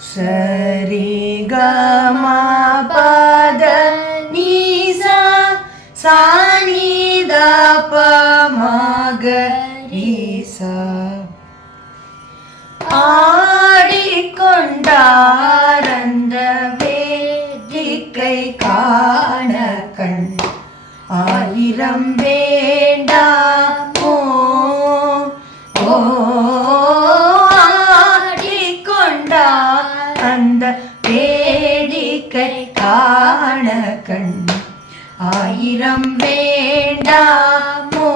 சரி கம பத நீசா சானித பமகரீசா ஆடிக்கொண்டாரந்த வேடிக்கை காண கண் ஆயிரம் வேண்டாமோ ஆடிக்கொண்டார் அந்த வேடிக்கை காண கண் ஆயிரம் வேண்டாமோ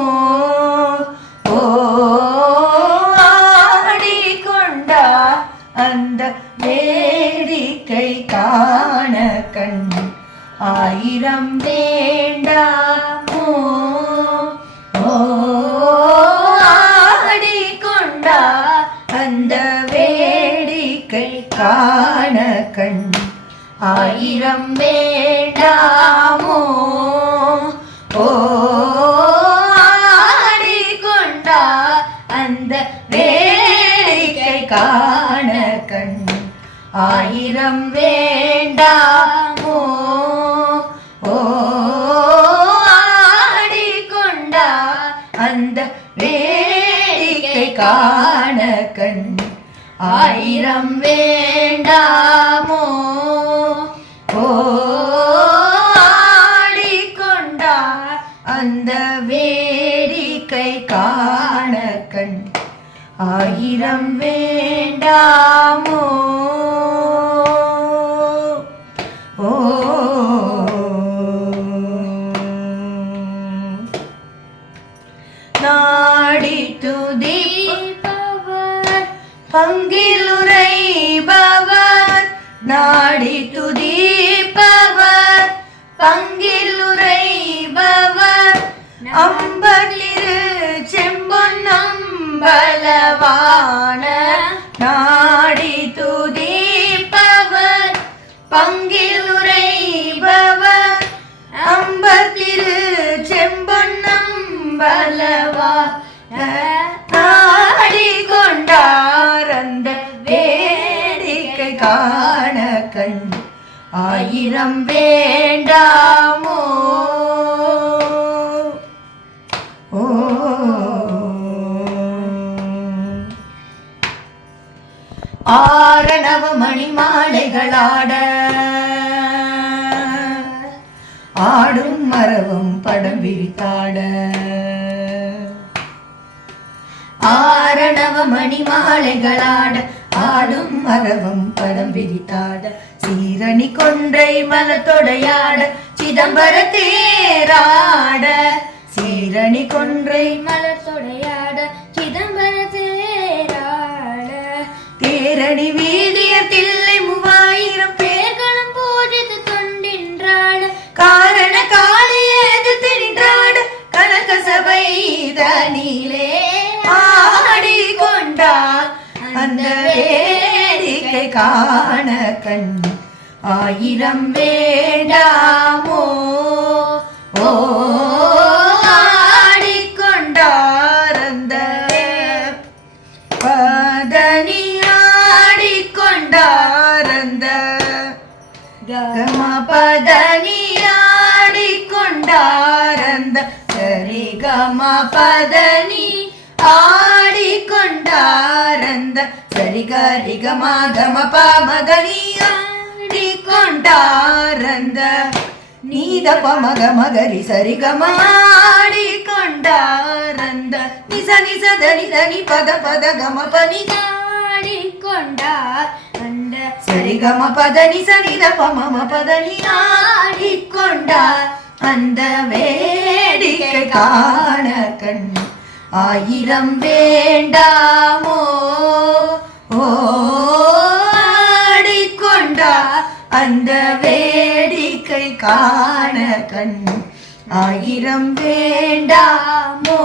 ஆடிக்கொண்டார் அந்த வேடிக்கை காண கண் ஆயிரம் வேண்டாமோ ஆடிக்கொண்டார் அந்த வேடிக்கை காண கண் ஆயிரம் வேண்டாமோ ஆடிக்கொண்டார் அந்த வேடிக்கை காண கண் ஆயிரம் வேண்டாமோ ஆடிக்கொண்டார் அந்த வேடிக்கை காண கண் ஆயிரம் வேண்டாமோ ஆடிக்கொண்டார் அந்த வேடிக்கை காண கண் ஆயிரம் வேண்டாமோ நாடி துதிப்பவர் பங்கிலுரைபவர் நாடி துதிப்பவர் பங்கிலுரைபவர் அம்பலிரு செம்பொன்னம்பலவான நாடி துதிப்பவர் பங்கிலுரைபவர் அம்பலிரு செம்பொன்னம்பலவான ஆடிக்கொண்டார் அந்த வேடிக்கை காண கண் ஆயிரம் வேண்டாமோ ஆரணவ மணி மாலைகளாட ஆடும் மரவும் படம் விரித்தாட ஆரணவ மணி மாலைகளாட ஆடும் மரவும் படம் விரித்தாட சீரணி கொன்றை மலத்தொடையாட சிதம்பர தேராட சீரணி கொன்றை மலத்தொடையாட சிதம்பர தேராட தேரணி வீதிய தில்லை 3000 பேர்களும் பூஜித்து தொண்டின்றாட காரண காளியது தின்றாட கனக சபை தனிலே ஆடிக்கொண்டார் அந்த வேடிக்கை காண கண் ஆயிரம் வேண்டாமோ ஆடிக்கொண்டார் அந்த பதனி ஆடிக்கொண்டார் அந்த கம பதனி ஆடிக்கொண்டார் அந்த சரி கம பதனி ஆடிக்கொண்டார் அந்த சரி கரி கம கம பமகனி ஆடிக்கொண்டார் அந்த நீத பமக மகரி சரி கம ஆடிக்கொண்டார் அந்த நிச நிச தனி தனி பத பத கம பனி ஆடிக்கொண்டார் அந்த சரி கம பத நிச நித பம பதனி ஆடிக்கொண்டார் அந்த வேடிக்கை காண கண் ஆயிரம் வேண்டாமோ ஆடிக்கொண்டார் அந்த வேடிக்கை காண கண் ஆயிரம் வேண்டாமோ